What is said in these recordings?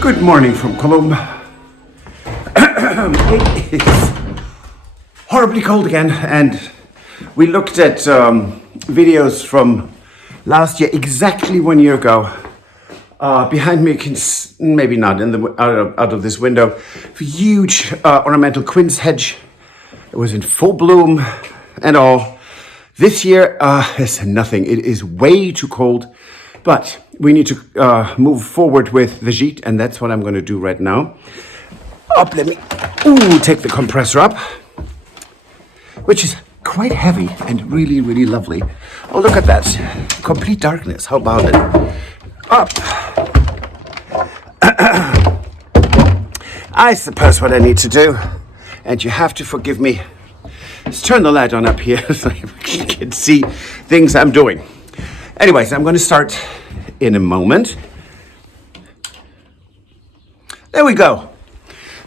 Good morning from Cologne. It is horribly cold again, and we looked at videos from last year, exactly 1 year ago. Behind me, you can maybe not in the out of this window, a huge ornamental quince hedge. It was in full bloom and all. This year is nothing. It is way too cold, but we need to move forward with the gîte, and that's what I'm going to do right now. Let me take the compressor up, which is quite heavy and really, really lovely. Oh, look at that. Complete darkness. How about it? Up. I suppose what I need to do, and you have to forgive me, is turn the light on up here so you can see things I'm doing. Anyways, I'm going to start in a moment. There we go.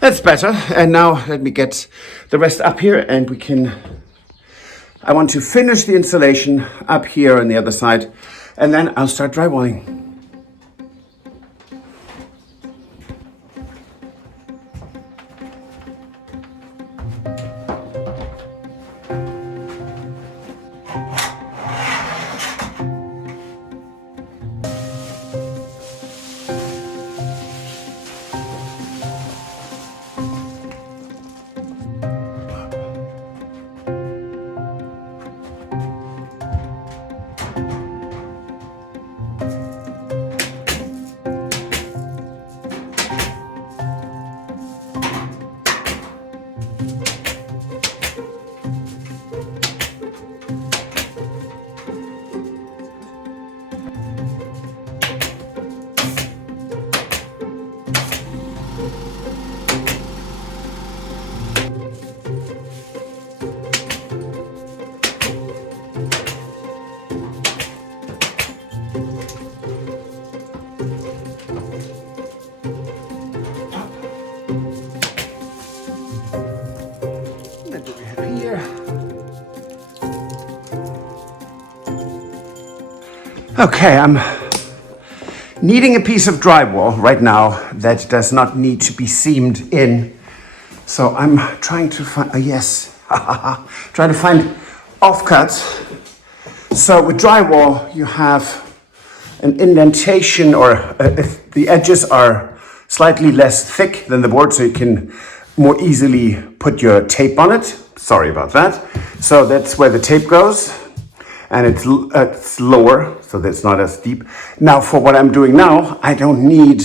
That's better. And now let me get the rest up here and I want to finish the installation up here on the other side, and then I'll start drywalling. Okay, I'm needing a piece of drywall right now that does not need to be seamed in. So I'm trying to find, trying to find offcuts. So with drywall, you have an indentation, or if the edges are slightly less thick than the board, so you can more easily put your tape on it. Sorry about that. So that's where the tape goes. And it's lower, so that's not as deep. Now, for what I'm doing now, I don't need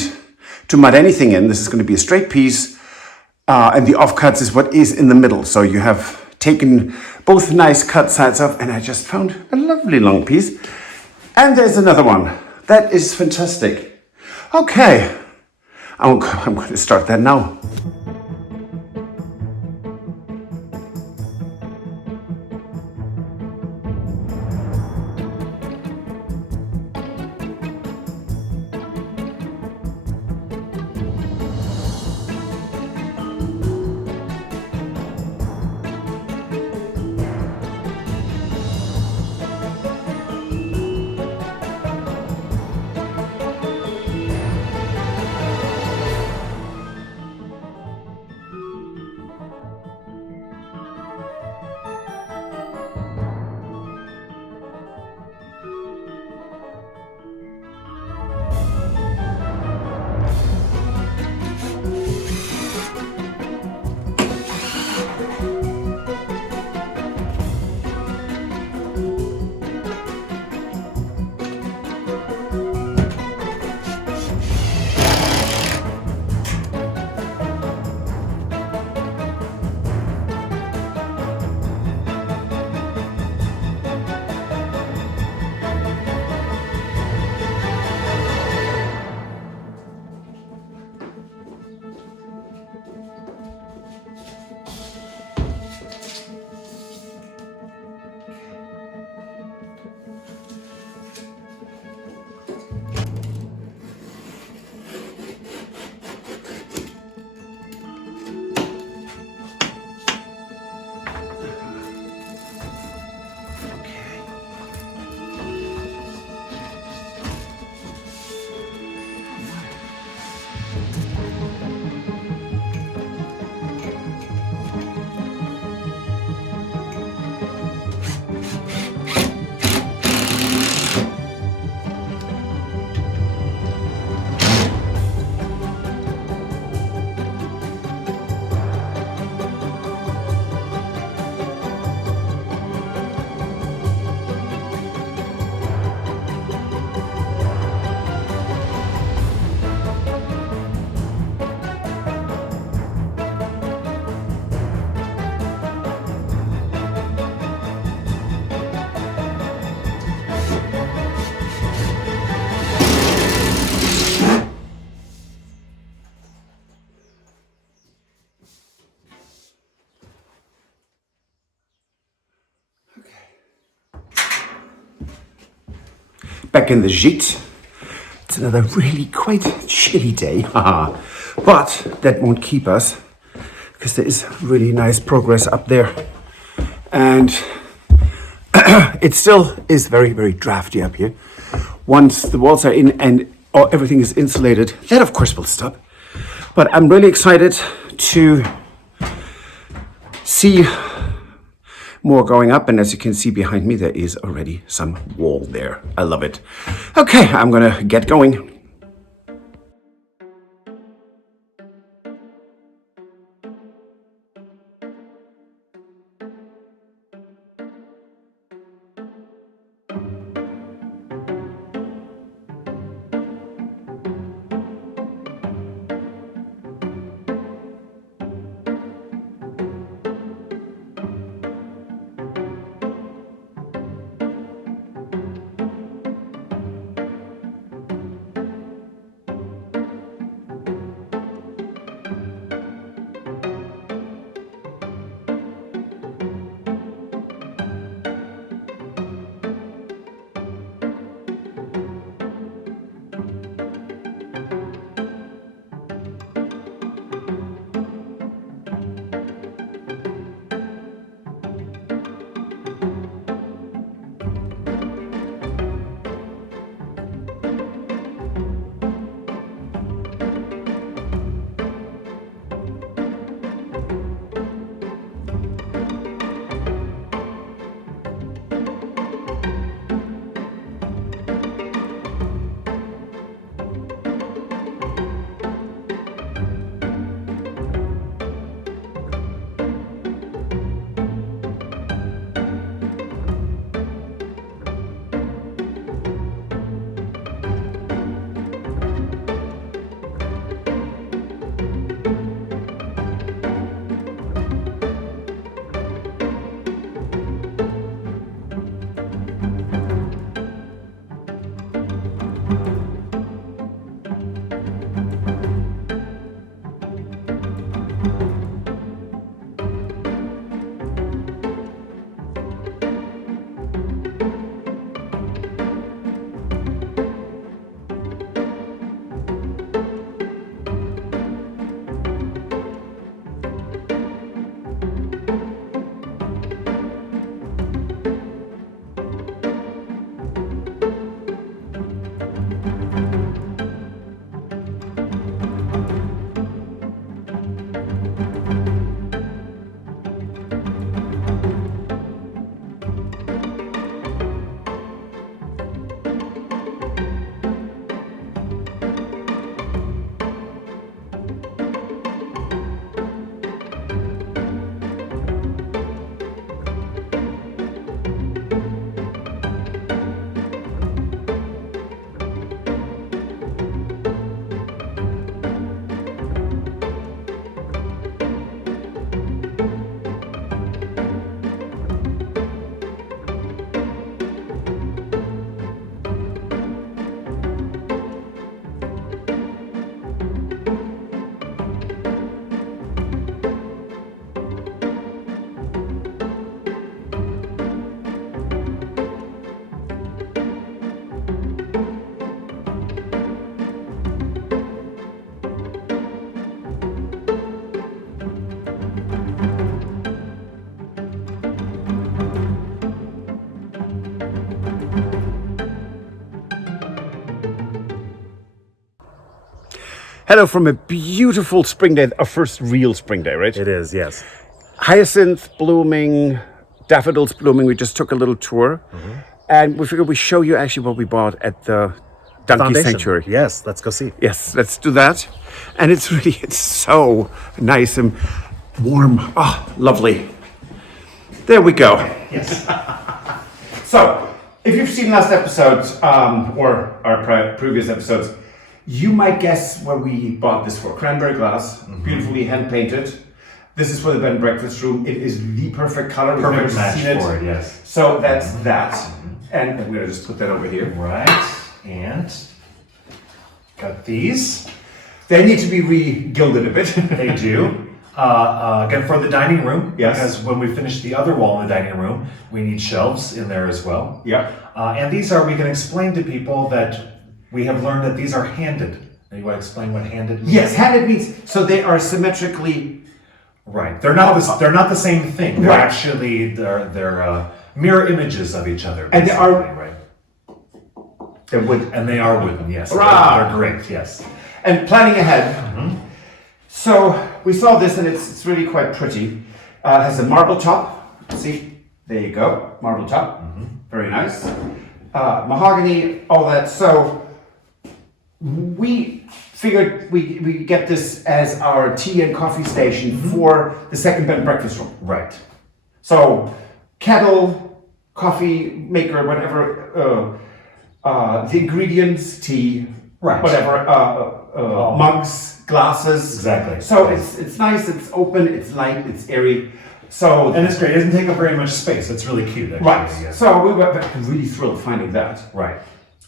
to mud anything in. This is going to be a straight piece, and the offcuts is what is in the middle. So you have taken both nice cut sides off, and I just found a lovely long piece. And there's another one. That is fantastic. Okay, I'm going to start that now. back in the gîte. It's another really quite chilly day, but that won't keep us because there is really nice progress up there. And it still is very, very drafty up here. Once the walls are in and everything is insulated, that of course will stop. But I'm really excited to see more going up, and as you can see behind me, there is already some wall there. I love it. Okay, I'm gonna get going. Hello from a beautiful spring day, our first real spring day, right? It is, yes. Hyacinth blooming, daffodils blooming. We just took a little tour, and we figured we'd show you actually what we bought at the Donkey Fondation. Sanctuary. Yes, let's go see. Yes, let's do that. And it's so nice and warm. Oh, lovely. There we go. Yes. So, if you've seen last episodes or our previous episodes, you might guess where we bought this for. Cranberry glass, beautifully hand painted. This is for the bed and breakfast room. It is the perfect color. Perfect match for it, yes. So that's that. And I'm gonna just put that over here. Right, and got these. They need to be re-gilded a bit. They do. Again, for the dining room, Yes. because when we finish the other wall in the dining room, we need shelves in there as well. Yeah. And these are, we can explain to people that we have learned that these are handed. You want to explain what handed means? Yes, handed means, so they are symmetrically. Right. They're not the same thing. They're Right. actually, they're mirror images of each other. And they are- basically, right? They're wood. And they are wooden, yes. Hurrah! They're great, yes. And planning ahead. So we saw this and it's really quite pretty. Has a marble top. See, there you go, marble top. Very nice. Mahogany, all that. So we figured we get this as our tea and coffee station for the second bed and breakfast room. Right. So kettle, coffee maker, whatever. The ingredients, tea, Right. whatever. Mugs, glasses. Exactly. So it's nice. It's open. It's light. It's airy. So And it's great. It doesn't take up very much space. It's really cute, actually. right. Yes. So we were really thrilled finding that. Right.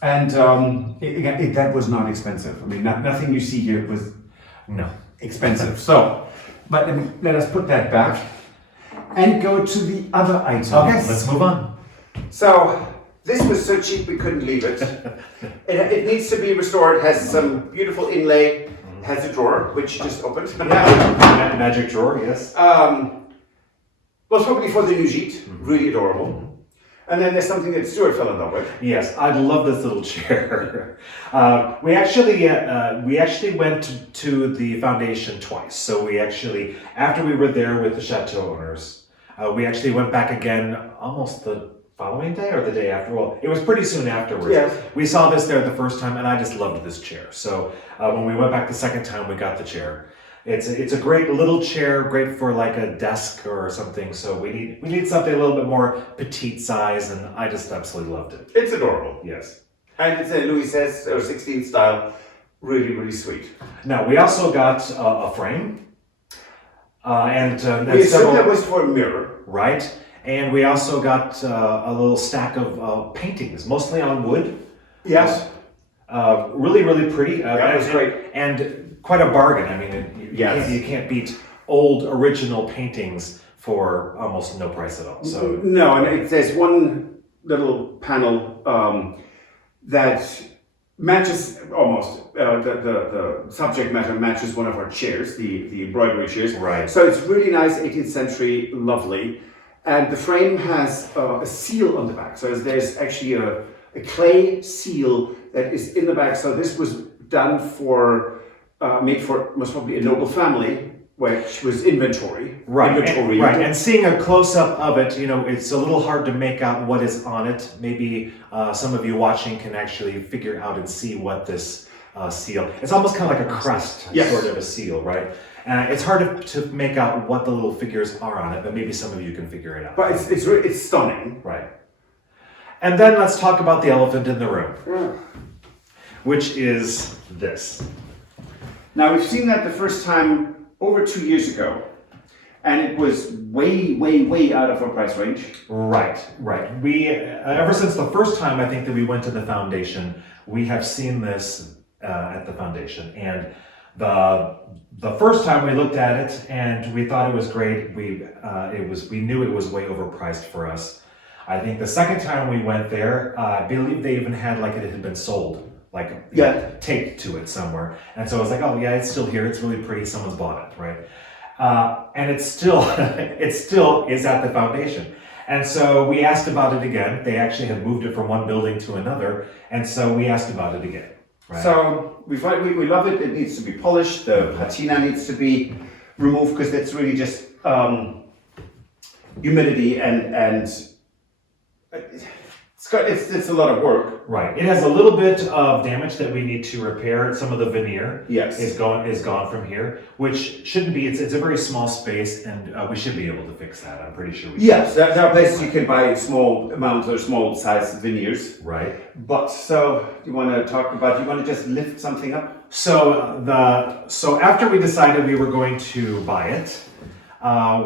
And that was not expensive. I mean, nothing you see here was No. expensive. So, but let us put that back and go to the other items. Okay, let's move on. So this was so cheap we couldn't leave it. It needs to be restored. Has some beautiful inlay. Has a drawer which just opened. Magic drawer, yes. Most probably for the new gîte. Really adorable. And then there's something that Stuart fell in love with. Yes, I love this little chair. We actually went to the Fondation twice. So we actually, after we were there with the Chateau owners, we actually went back again almost the following day or the day after. Well, it was pretty soon afterwards. Yes. We saw this there the first time, and I just loved this chair. So when we went back the second time, we got the chair. It's a great little chair, great for like a desk or something. So we need something a little bit more petite size, and I just absolutely loved it. It's adorable. Yes. And it's a Louis XVI or 16 style. Really, really sweet. Now we also got a frame, and We assumed that was for a mirror. right, and we also got a little stack of paintings, mostly on wood. Yes. Really, really pretty. That was great. And quite a bargain. I mean, Yes. you can't beat old original paintings for almost no price at all. So No, and there's one little panel that matches almost the subject matter matches one of our chairs, the embroidery chairs. Right. So it's really nice, 18th century, lovely, and the frame has a seal on the back. So there's actually a clay seal that is in the back. So this was done made for most probably a noble family, which was inventory. right, Inventory. right. And seeing a close up of it, it's a little hard to make out what is on it. Maybe some of you watching can actually figure out and see what this seal. It's almost kind of like a crest, Yes. sort of a seal, right? It's hard to make out what the little figures are on it, but maybe some of you can figure it out. But it's stunning. Right. And then let's talk about the elephant in the room, which is this. Now we've seen that the first time over 2 years ago, and it was way, way, way out of our price range. Right. We ever since the first time I think that we went to the Foundation, we have seen this at the Foundation, and the first time we looked at it and we thought it was great. We knew it was way overpriced for us. I think the second time we went there, I believe they even had like it had been sold. Taped to it somewhere, and so I was like, oh yeah, it's still here. It's really pretty. Someone's bought it, right? And it's still, it still is at the Foundation. And so we asked about it again. They actually had moved it from one building to another, and so we asked about it again. Right? So we love it. It needs to be polished. The patina needs to be removed because it's really just humidity and it's a lot of work. Right. It has a little bit of damage that we need to repair. Some of the veneer is gone from here, which shouldn't be. It's a very small space, and we should be able to fix that. I'm pretty sure we Yes, there are places you can buy small amounts or small size veneers. Right. But so you want to just lift something up? So after we decided we were going to buy it,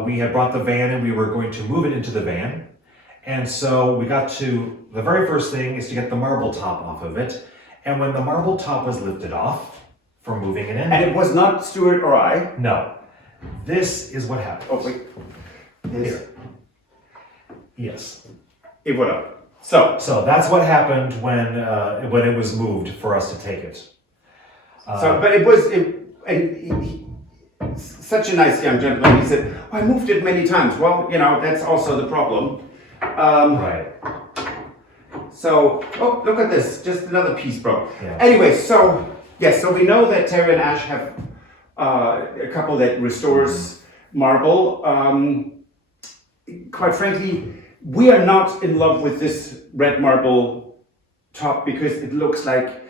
we had brought the van and we were going to move it into the van. And so we got to, the very first thing is to get the marble top off of it. And when the marble top was lifted off from moving it in. And it was not Stuart or I. No. this is what happened. Oh, wait. This. Yes. Et voilà. So that's what happened when it was moved for us to take it. but it was, such a nice young gentleman. He said, oh, I moved it many times. Well, that's also the problem. Right. So, oh, look at this. Just another piece broke. Yeah. Anyway, so we know that Terry and Ash have a couple that restores marble. Quite frankly, we are not in love with this red marble top because it looks like,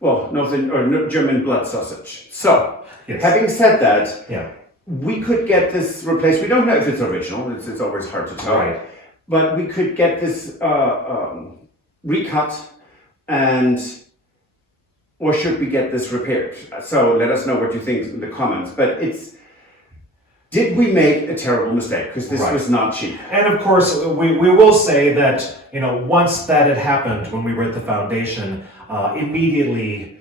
well, Northern or German blood sausage. So, yes. Having said that, Yeah. we could get this replaced. We don't know if it's original. It's always hard to tell. Right. But we could get this recut, or should we get this repaired? So let us know what you think in the comments. But did we make a terrible mistake? Because this was not cheap. And of course, we will say that, once that had happened, when we were at the foundation, immediately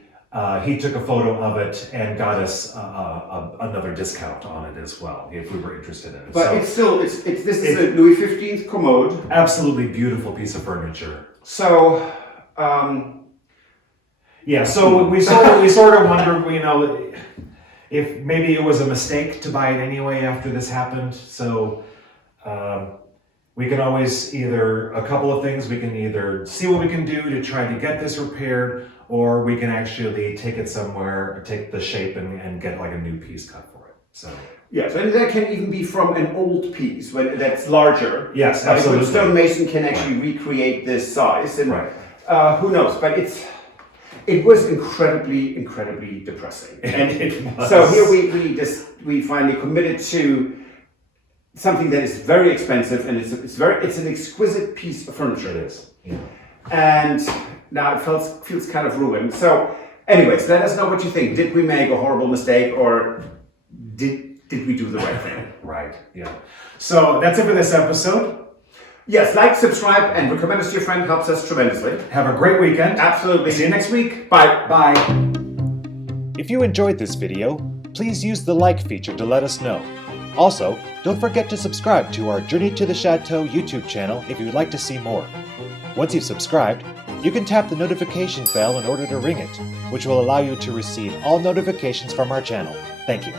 he took a photo of it and got us another discount on it as well, if we were interested in it. But So this is a Louis XV commode. absolutely beautiful piece of furniture. So, Yeah, so we sort of wondered, if maybe it was a mistake to buy it anyway after this happened. So we can always a couple of things, we can either see what we can do to try to get this repaired, or we can actually take it somewhere, take the shape and get like a new piece cut for it. So yes, and that can even be from an old piece that's larger. Yes, But absolutely. a stonemason can actually recreate this size, and who knows? But it was incredibly, incredibly depressing. And it was. So here we finally committed to something that is very expensive, and it's an exquisite piece of furniture. It is. Yeah. And now it feels kind of ruined. So, anyways, let us know what you think. Did we make a horrible mistake, or did we do the right thing? Right. Yeah. So that's it for this episode. Yes, like, subscribe, and recommend us to your friend. Helps us tremendously. Have a great weekend. Absolutely. See you next week. Bye. Bye. If you enjoyed this video, please use the like feature to let us know. Also, don't forget to subscribe to our Journey to the Chateau YouTube channel if you would like to see more. Once you've subscribed, you can tap the notification bell in order to ring it, which will allow you to receive all notifications from our channel. Thank you.